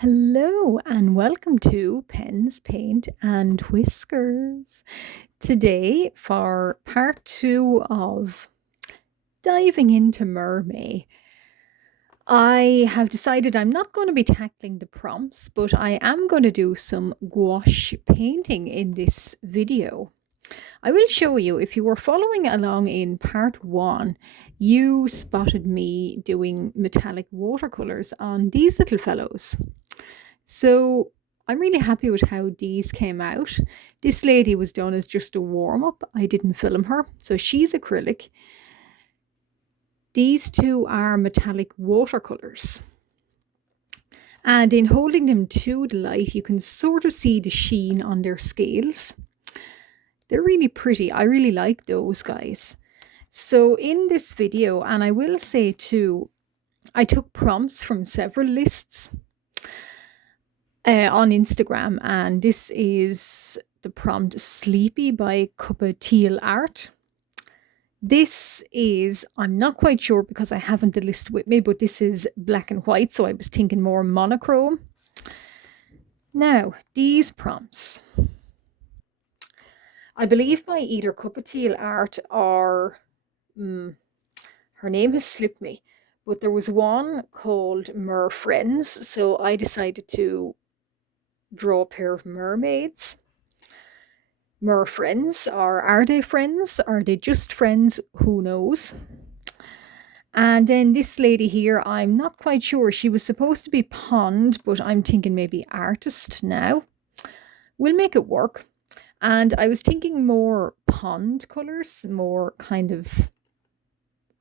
Hello and welcome to Pens, Paint and Whiskers. Today, for part two of diving into Mermaid, I have decided I'm not going to be tackling the prompts, but I am going to do some gouache painting in this video. I will show you, if you were following along in part one, you spotted me doing metallic watercolors on these little fellows. So I'm really happy with how these came out. This lady was done as just a warm-up. I didn't film her. So she's acrylic. These two are metallic watercolors. And in holding them to the light, you can sort of see the sheen on their scales. They're really pretty. I really like those guys. So in this video, and I will say too, I took prompts from several lists on Instagram, and this is the prompt Sleepy by Cuppa Teal Art. This is, I'm not quite sure because I haven't the list with me, but this is black and white, so I was thinking more monochrome. Now, these prompts, I believe by either Cuppa Teal Art or, her name has slipped me, but there was one called Mer Friends, so I decided to draw a pair of mermaids. Mer friends, or are they friends? Are they just friends? Who knows? And then this lady here, I'm not quite sure. She was supposed to be pond, but I'm thinking maybe artist now. We'll make it work. And I was thinking more pond colours, more kind of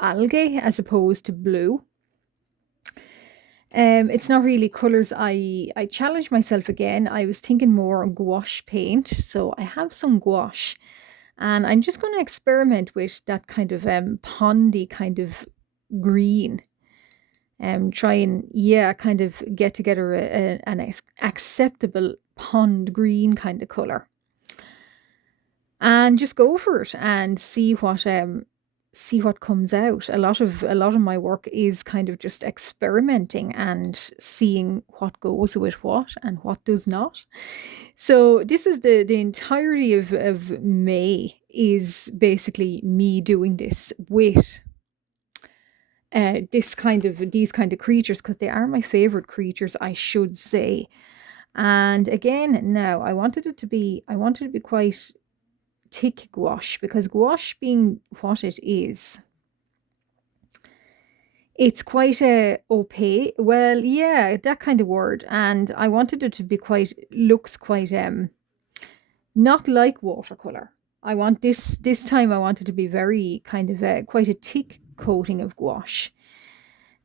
algae as opposed to blue. It's not really colours. I challenged myself again. I was thinking more gouache paint. So I have some gouache. And I'm just going to experiment with that kind of pondy kind of green. Try and, yeah, kind of get together an acceptable pond green kind of colour. And just go for it and see what comes out. A lot of my work is kind of just experimenting and seeing what goes with what and what does not. So this is the entirety of May is basically me doing this with these kind of creatures, because they are my favorite creatures, I should say. And again, now I wanted it to be quite thick gouache, because gouache being what it is, it's quite opaque. Well, yeah, that kind of word. And I wanted it to be looks quite not like watercolor. I want this time I want it to be very kind of quite a thick coating of gouache.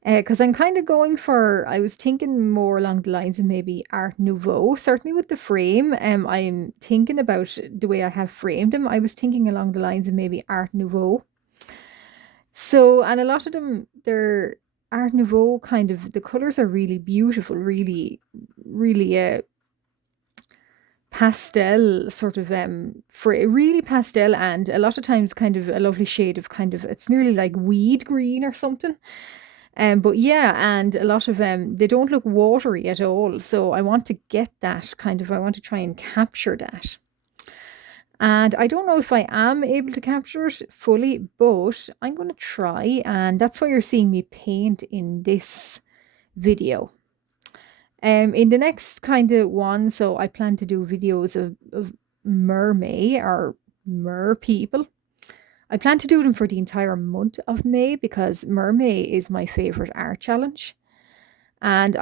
Because I'm kind of going for, I was thinking more along the lines of maybe Art Nouveau, certainly with the frame. I'm thinking about the way I have framed them. I was thinking along the lines of maybe Art Nouveau. So, and a lot of them, they're Art Nouveau kind of, the colors are really beautiful, really, really pastel sort of really pastel, and a lot of times kind of a lovely shade of kind of, it's nearly like weed green or something. But yeah, and a lot of they don't look watery at all. So I want to get that kind of, I want to try and capture that. And I don't know if I am able to capture it fully, but I'm going to try. And that's why you're seeing me paint in this video. In the next kind of one, so I plan to do videos of mermaid or mer people. I plan to do them for the entire month of May, because Mermaid is my favorite art challenge. And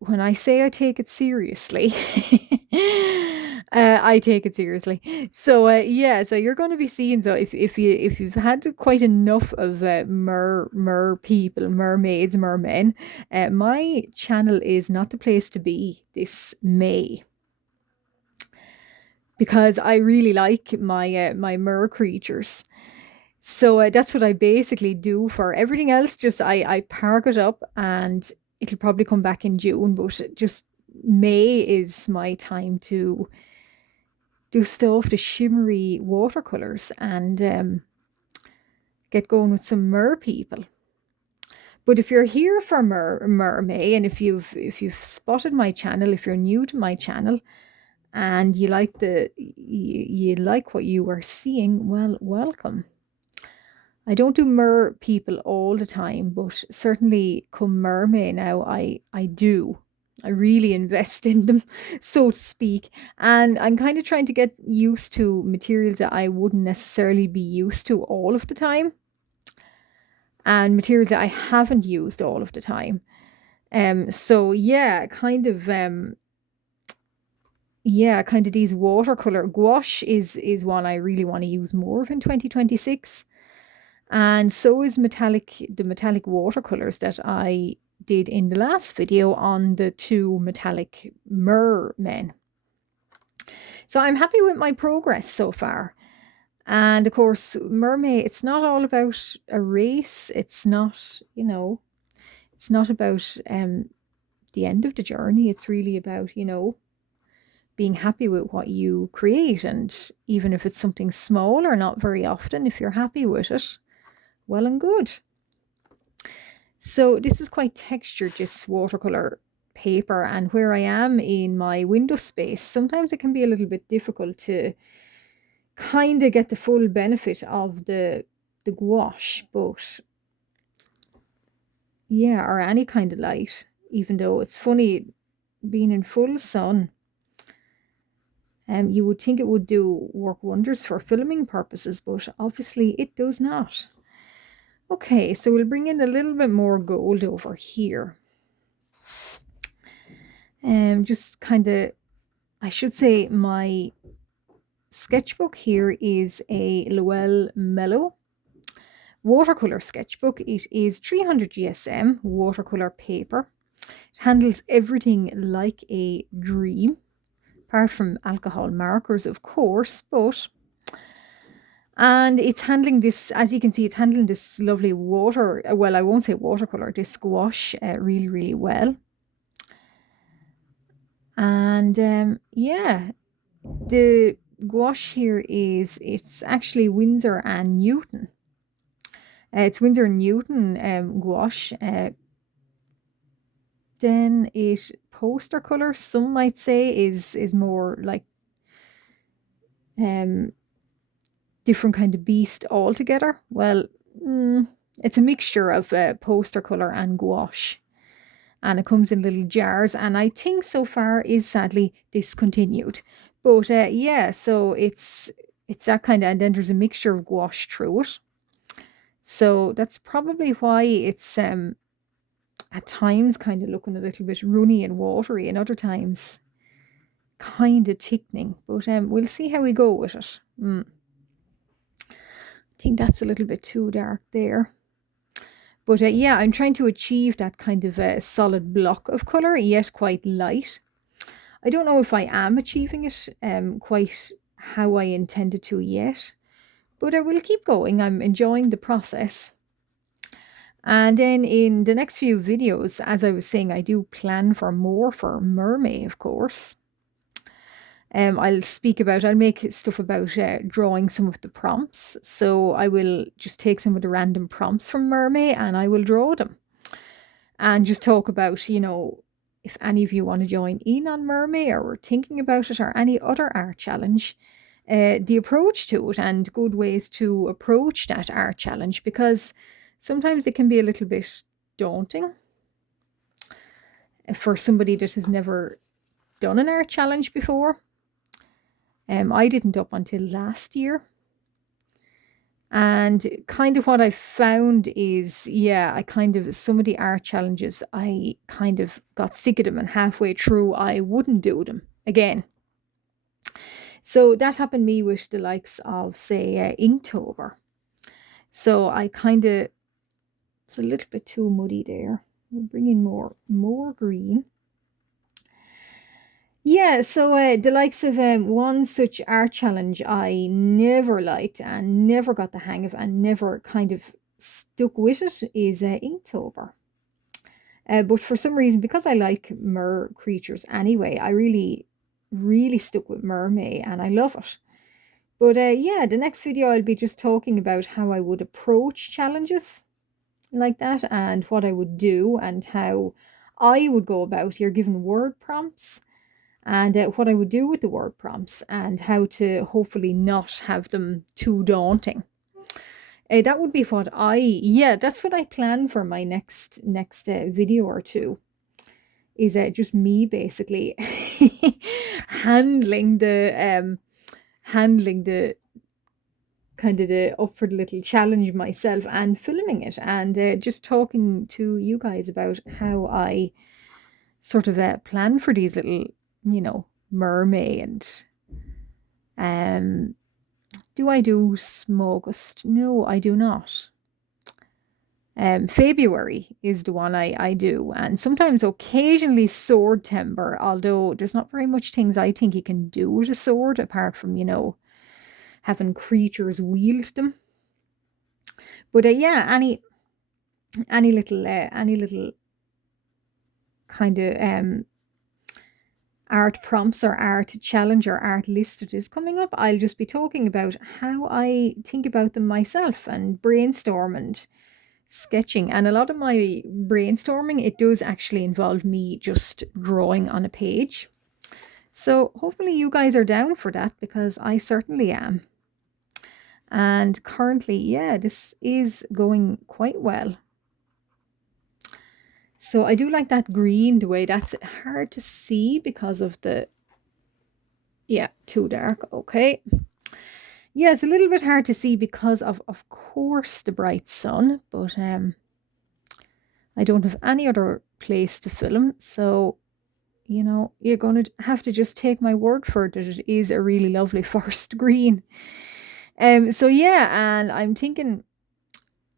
when I say I take it seriously, I take it seriously. So yeah, so you're going to be seeing. So if you've had quite enough of mer people, mermaids, mermen, my channel is not the place to be this May, because I really like my mer creatures. So that's what I basically do for everything else. Just I park it up, and it'll probably come back in June, but just May is my time to do stuff, the shimmery watercolors, and get going with some mer people. But if you're here for Mermay, and if you've spotted my channel, if you're new to my channel, and you like what you are seeing, well, welcome. I don't do mer people all the time, but certainly come Mermay now, I do. I really invest in them, so to speak. And I'm kind of trying to get used to materials that I wouldn't necessarily be used to all of the time, and materials that I haven't used all of the time. So kind of these watercolor gouache is one I really want to use more of in 2026. And so is the metallic watercolors that I did in the last video on the two metallic mermen. So I'm happy with my progress so far. And of course, Mermay, it's not all about a race. It's not, it's not about the end of the journey. It's really about, being happy with what you create. And even if it's something small or not very often, if you're happy with it, well and good. So this is quite textured, this watercolor paper, and where I am in my window space, sometimes it can be a little bit difficult to kind of get the full benefit of the gouache, but yeah, or any kind of light, even though it's funny being in full sun. You would think it would work wonders for filming purposes, but obviously it does not. Okay, so we'll bring in a little bit more gold over here. Just kind of, I should say my sketchbook here is a Lowell Mellow watercolor sketchbook. It is 300 GSM watercolor paper. It handles everything like a dream, apart from alcohol markers, of course, and it's handling this, as you can see, it's handling this lovely well, I won't say watercolor, this gouache really, really well. And yeah, the gouache here it's actually Winsor and Newton. It's Winsor and Newton gouache. Then it poster color, some might say, is more like different kind of beast altogether. Well, it's a mixture of poster color and gouache, and it comes in little jars, and I think so far is sadly discontinued. But yeah, so it's that kind of, and then there's a mixture of gouache through it. So that's probably why it's at times kind of looking a little bit runny and watery, and other times kind of thickening. But we'll see how we go with it. I think that's a little bit too dark there. But yeah, I'm trying to achieve that kind of a solid block of colour, yet quite light. I don't know if I am achieving it quite how I intended to yet, but I will keep going. I'm enjoying the process. And then in the next few videos, as I was saying, I do plan for more for Mermay, of course. I'll make stuff about drawing some of the prompts. So I will just take some of the random prompts from Mermay and I will draw them. And just talk about, if any of you want to join in on Mermay or are thinking about it or any other art challenge, the approach to it and good ways to approach that art challenge, because sometimes it can be a little bit daunting for somebody that has never done an art challenge before. I didn't up until last year. And kind of what I found is, yeah, some of the art challenges, I kind of got sick of them, and halfway through I wouldn't do them again. So that happened to me with the likes of, say, Inktober. So it's a little bit too muddy there. We'll bring in more green. Yeah, so the likes of one such art challenge I never liked and never got the hang of and never kind of stuck with it is Inktober. But for some reason, because I like mer creatures anyway, I really, really stuck with Mermay and I love it. But yeah, the next video I'll be just talking about how I would approach challenges. like that, and what I would do and how I would go about. You're given word prompts, and what I would do with the word prompts and how to hopefully not have them too daunting. That would be what yeah, that's what I plan for my next video or two. Is just me basically handling the handling the kind of the up for the little challenge myself and filming it, and just talking to you guys about how I sort of plan for these little, mermaid. Um, do I do Smogust? No, I do not. February is the one I do, and sometimes occasionally sword timber, although there's not very much things I think you can do with a sword apart from, having creatures wield them. But yeah, any little kind of art prompts or art challenge or art list that is coming up, I'll just be talking about how I think about them myself and brainstorm and sketching. And a lot of my brainstorming, it does actually involve me just drawing on a page. So hopefully you guys are down for that, because I certainly am. And currently, yeah, this is going quite well. So I do like that green, the way that's hard to see because of the, yeah, too dark. Okay. Yeah, it's a little bit hard to see because of course, the bright sun, but I don't have any other place to film. So, you're going to have to just take my word for it that it is a really lovely forest green. So yeah, and I'm thinking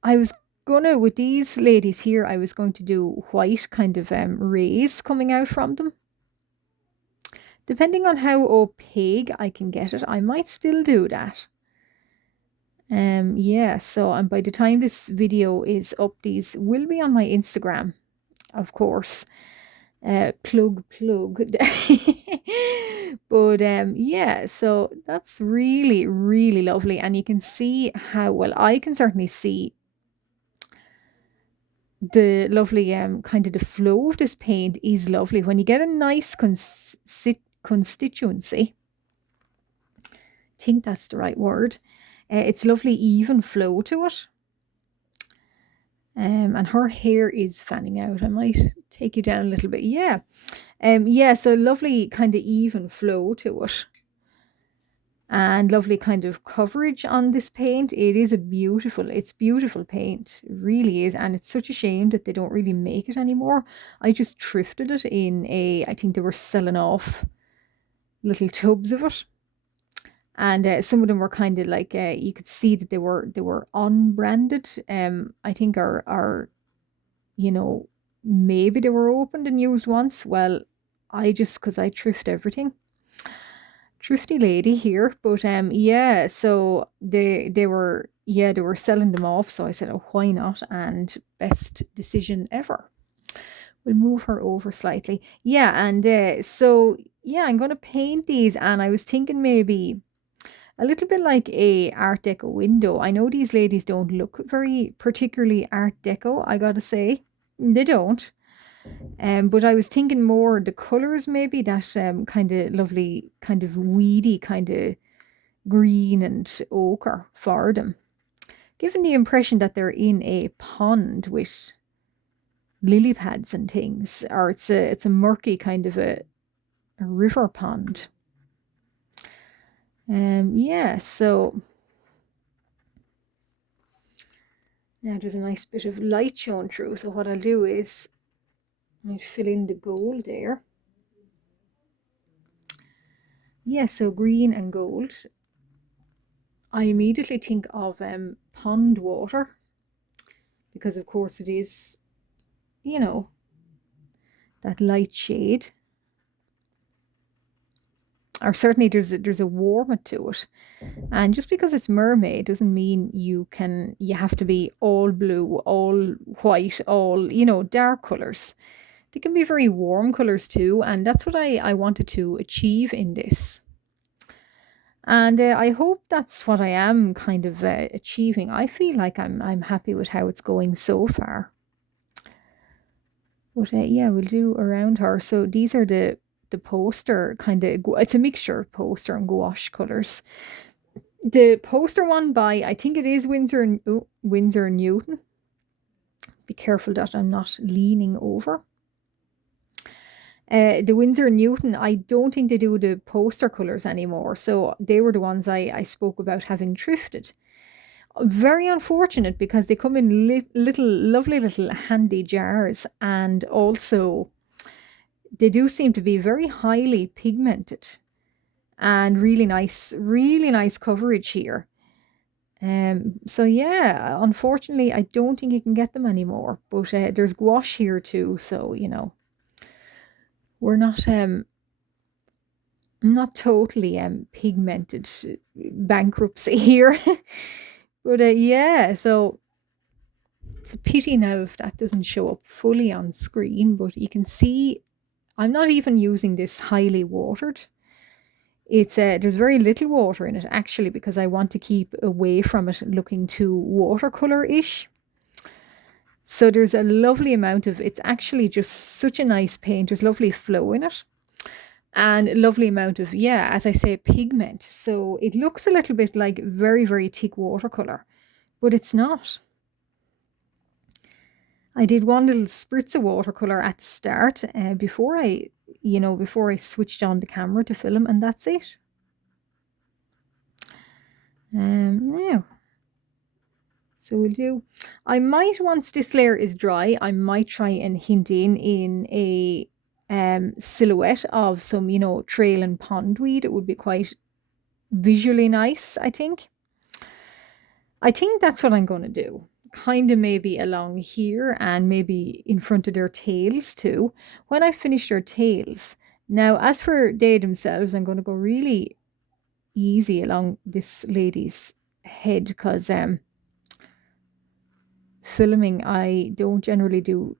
I was gonna, with these ladies here, I was going to do white kind of rays coming out from them. Depending on how opaque I can get it, I might still do that. Yeah, so and by the time this video is up, these will be on my Instagram, of course. Plug. But yeah, so that's really, really lovely. And you can see how well I can certainly see the lovely kind of the flow of this paint is lovely. When you get a nice constituency, I think that's the right word. It's lovely even flow to it. And her hair is fanning out. I might take you down a little bit. Yeah. Yeah, so lovely kind of even flow to it. And lovely kind of coverage on this paint. It's beautiful paint. It really is. And it's such a shame that they don't really make it anymore. I just thrifted it in I think they were selling off little tubs of it. And some of them were kind of like, you could see that they were unbranded. I think are maybe they were opened and used once. Well, because I thrift everything. Thrifty lady here, but yeah, so they were selling them off, so I said, oh, why not? And best decision ever. We'll move her over slightly. Yeah, and so yeah, I'm gonna paint these, and I was thinking maybe a little bit like a Art Deco window. I know these ladies don't look very particularly Art Deco, I gotta say. They don't. But I was thinking more the colours, maybe that kind of lovely, kind of weedy, kind of green and ochre for them. Given the impression that they're in a pond with lily pads and things, or it's a murky kind of a river pond. Yeah, so now there's a nice bit of light showing through. So what I'll do is I'll fill in the gold there. Yeah, so green and gold. I immediately think of pond water, because of course it is, that light shade. Or certainly there's a warmth to it. And just because it's mermaid doesn't mean you have to be all blue, all white, all, dark colours. They can be very warm colours too, and that's what I wanted to achieve in this. And I hope that's what I am kind of achieving. I feel like I'm happy with how it's going so far. But yeah, we'll do around her. So these are the poster kind of. It's a mixture of poster and gouache colors. The poster one by, I think it is Winsor and Newton. Be careful that I'm not leaning over. The Winsor and Newton, I don't think they do the poster colors anymore. So they were the ones I spoke about having thrifted. Very unfortunate because they come in little, lovely little handy jars, and also they do seem to be very highly pigmented and really nice coverage here. So yeah, unfortunately, I don't think you can get them anymore. But there's gouache here too, so we're not totally pigmented bankruptcy here. But yeah, so it's a pity now if that doesn't show up fully on screen, but you can see I'm not even using this highly watered. It's there's very little water in it actually because I want to keep away from it looking too watercolor-ish. So there's a lovely amount of, it's actually just such a nice paint. There's lovely flow in it and a lovely amount of, yeah, as I say, pigment. So it looks a little bit like very, very thick watercolor, but it's not. I did one little spritz of watercolor at the start before I switched on the camera to film, and that's it. Now, so we'll do, I might, once this layer is dry, I might try and hint in a silhouette of some, trail and pondweed. It would be quite visually nice, I think. I think that's what I'm going to do. Kind of maybe along here and maybe in front of their tails too. When I finish their tails. Now, as for they themselves, I'm going to go really easy along this lady's head because filming, I don't generally do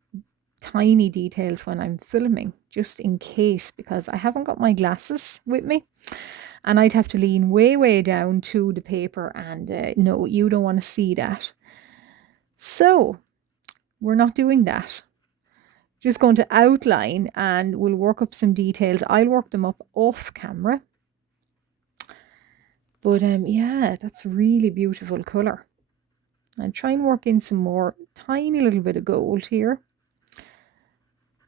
tiny details when I'm filming, just in case, because I haven't got my glasses with me and I'd have to lean way, way down to the paper, and no, you don't want to see that. So we're not doing that. Just going to outline and we'll work up some details. I'll work them up off camera. But yeah, that's really beautiful colour. And try and work in some more tiny little bit of gold here,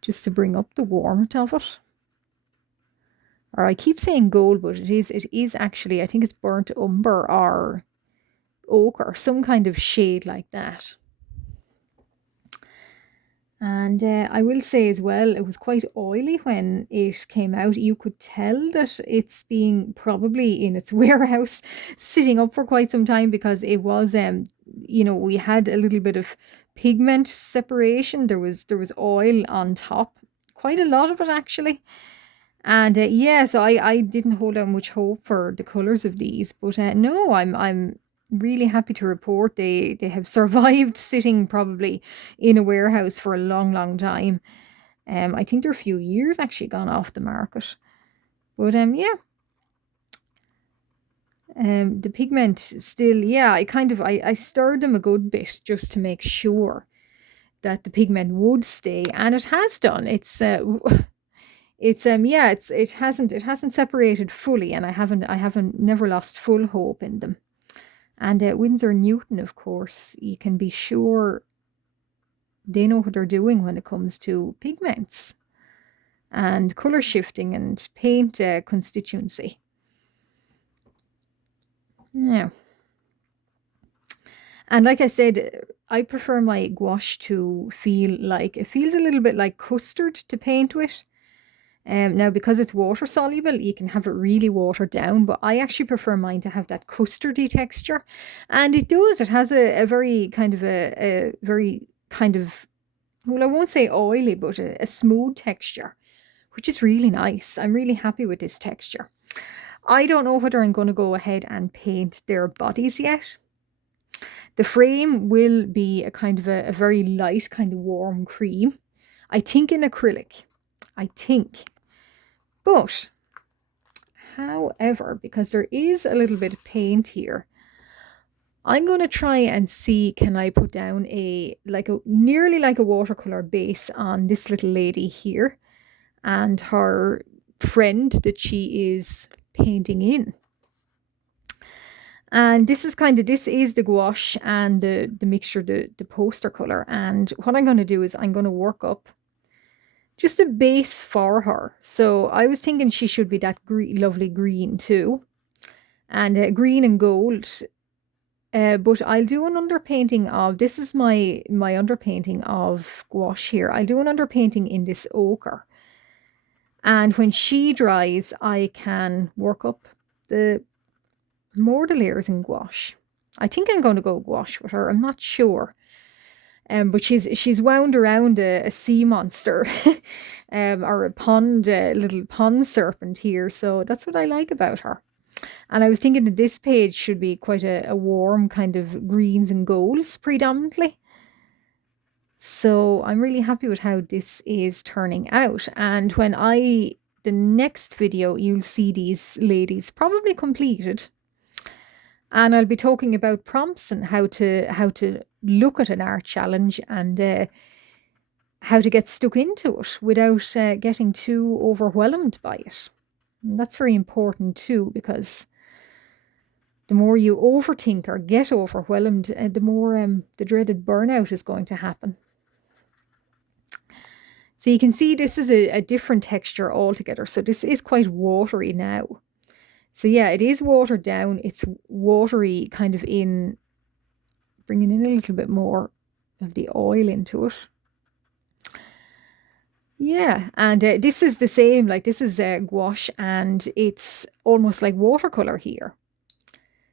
just to bring up the warmth of it. Or I keep saying gold, but it is actually, I think it's burnt umber or ochre, some kind of shade like that. And I will say as well, it was quite oily when it came out. You could tell that it's being probably in its warehouse sitting up for quite some time because it was, we had a little bit of pigment separation. There was oil on top, quite a lot of it actually. And yeah, so I didn't hold out much hope for the colors of these, but no, I'm really happy to report they have survived sitting probably in a warehouse for a long, long time. I think they're a few years actually gone off the market. But yeah. The pigment still, yeah, I stirred them a good bit just to make sure that the pigment would stay, and it has done. It hasn't separated fully, and I haven't never lost full hope in them. And Winsor Newton, of course, you can be sure they know what they're doing when it comes to pigments and color shifting and paint constituency. Yeah. And like I said, I prefer my gouache to feel like, it feels a little bit like custard to paint with. Now, because it's water soluble, you can have it really watered down, but I actually prefer mine to have that custardy texture. And it does, it has a very kind of a very kind of, well, I won't say oily, but a smooth texture, which is really nice. I'm really happy with this texture. I don't know whether I'm going to go ahead and paint their bodies yet. The frame will be a kind of a very light, kind of warm cream. I think in acrylic. I think. But However, because there is a little bit of paint here, I'm going to try and see, can I put down a nearly like a watercolor base on this little lady here and her friend that she is painting in. And this is the gouache and the mixture, the poster color. And what I'm going to do is I'm going to work up just a base for her. So I was thinking she should be that lovely green too. And green and gold. But I'll do an underpainting of, this is my underpainting of gouache here. I'll do an underpainting in this ochre. And when she dries, I can work up more the layers in gouache. I think I'm going to go gouache with her. I'm not sure. But she's wound around a sea monster or a pond, little pond serpent here. So that's what I like about her. And I was thinking that this page should be quite a warm kind of greens and golds predominantly. So I'm really happy with how this is turning out. And when the next video, you'll see these ladies probably completed. And I'll be talking about prompts and how to look at an art challenge and how to get stuck into it without getting too overwhelmed by it. And that's very important too, because the more you overthink or get overwhelmed, the more the dreaded burnout is going to happen. So you can see this is a different texture altogether. So this is quite watery now. So yeah, it is watered down. It's watery kind of in bringing in a little bit more of the oil into it. Yeah, and this is the same, like this is gouache and it's almost like watercolor here.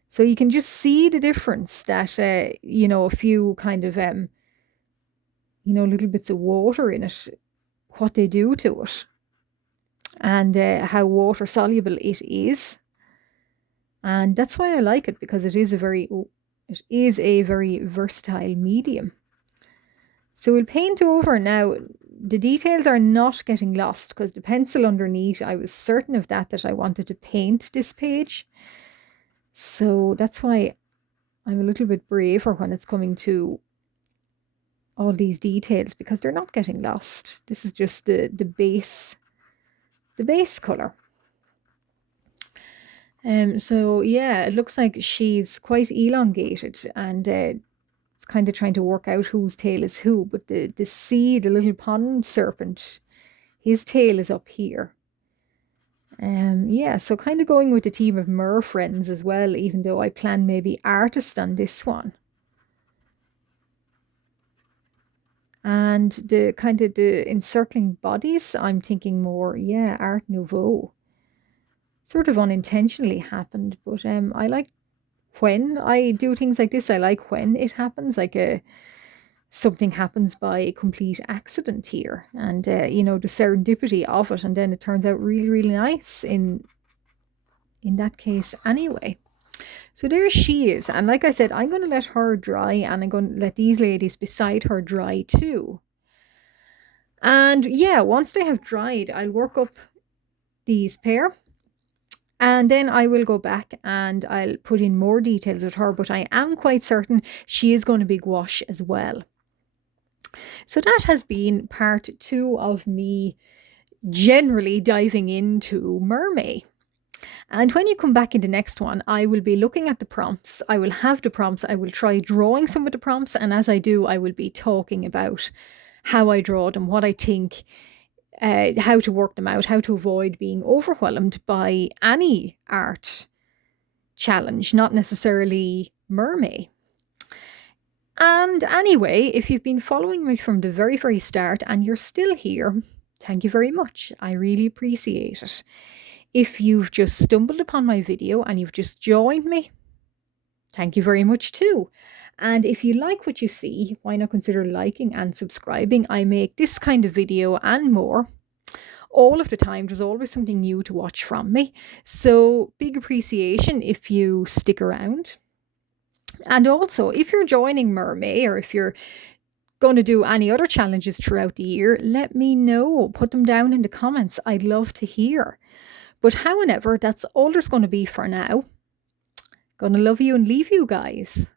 So you can just see the difference that, you know, a few kind of, you know, little bits of water in it, what they do to it and how water soluble it is. And that's why I like it, because it is a very versatile medium. So we'll paint over now. The details are not getting lost because the pencil underneath, I was certain of that I wanted to paint this page. So that's why I'm a little bit braver when it's coming to all these details, because they're not getting lost. This is just the base color. So yeah, it looks like she's quite elongated and it's kind of trying to work out whose tail is who, but the little pond serpent, his tail is up here. Yeah, so kind of going with the team of mer friends as well, even though I plan maybe artist on this one. And the kind of the encircling bodies, I'm thinking more, yeah, Art Nouveau. Sort of unintentionally happened, but I like when I do things like this. I like when it happens, like something happens by complete accident here, and you know, the serendipity of it, and then it turns out really, really nice in that case anyway. So there she is, and like I said, I'm going to let her dry, and I'm going to let these ladies beside her dry too. And yeah, once they have dried, I'll work up these pair. And then I will go back and I'll put in more details with her, but I am quite certain she is going to be gouache as well. So that has been part 2 of me generally diving into Mermay. And when you come back in the next one, I will be looking at the prompts. I will have the prompts. I will try drawing some of the prompts. And as I do, I will be talking about how I draw them, what I think, how to work them out, how to avoid being overwhelmed by any art challenge, not necessarily Mermay. And anyway, if you've been following me from the very, very start and you're still here, thank you very much. I really appreciate it. If you've just stumbled upon my video and you've just joined me, thank you very much too. And if you like what you see, why not consider liking and subscribing? I make this kind of video and more all of the time. There's always something new to watch from me. So big appreciation if you stick around. And also, if you're joining Mermay, or if you're going to do any other challenges throughout the year, let me know. Put them down in the comments. I'd love to hear. But however, that's all there's going to be for now. Gonna love you and leave you guys.